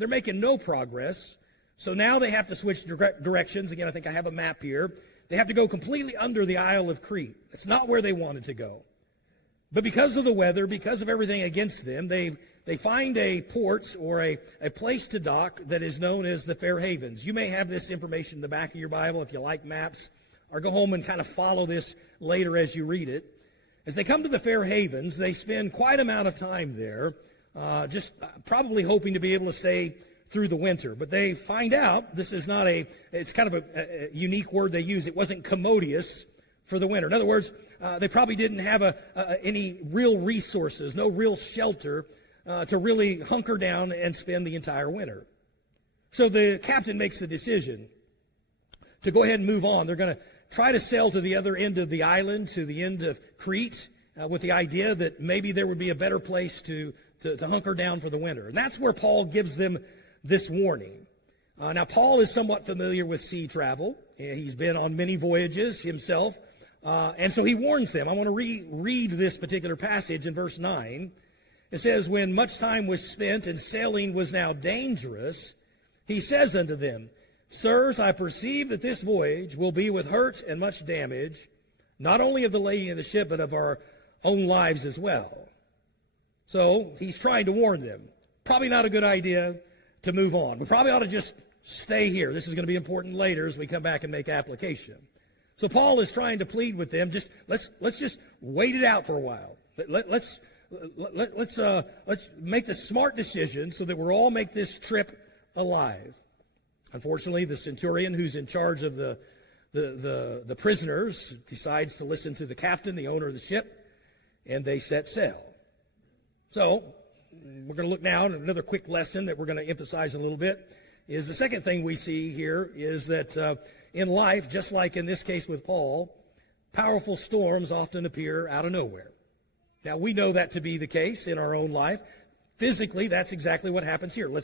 They're making no progress. So now they have to switch directions. Again, I think I have a map here. They have to go completely under the Isle of Crete. It's not where they wanted to go. But because of the weather, because of everything against them, they find a port or a place to dock that is known as the Fair Havens. You may have this information in the back of your Bible if you like maps, or go home and kind of follow this later as you read it. As they come to the Fair Havens, they spend quite an amount of time there, just probably hoping to be able to stay through the winter. But they find out this is not it's kind of a unique word they use. It wasn't commodious for the winter. In other words, they probably didn't have any real resources, no real shelter to really hunker down and spend the entire winter. So the captain makes the decision to go ahead and move on. They're going to try to sail to the other end of the island, to the end of Crete, with the idea that maybe there would be a better place to hunker down for the winter. And that's where Paul gives them this warning. Now, Paul is somewhat familiar with sea travel. He's been on many voyages himself. And so he warns them. I want to read this particular passage in verse 9. It says, when much time was spent and sailing was now dangerous, he says unto them, Sirs, I perceive that this voyage will be with hurt and much damage, not only of the lading of the ship, but of our own lives as well. So he's trying to warn them. Probably not a good idea to move on. We probably ought to just stay here. This is going to be important later as we come back and make application. So Paul is trying to plead with them. Just let's just wait it out for a while. Let's make the smart decision so that we'll all make this trip alive. Unfortunately, the centurion who's in charge of the prisoners decides to listen to the captain, the owner of the ship, and they set sail. So we're going to look now at another quick lesson that we're going to emphasize a little bit. Is the second thing we see here is that in life, just like in this case with Paul, powerful storms often appear out of nowhere. Now, we know that to be the case in our own life. Physically, that's exactly what happens here.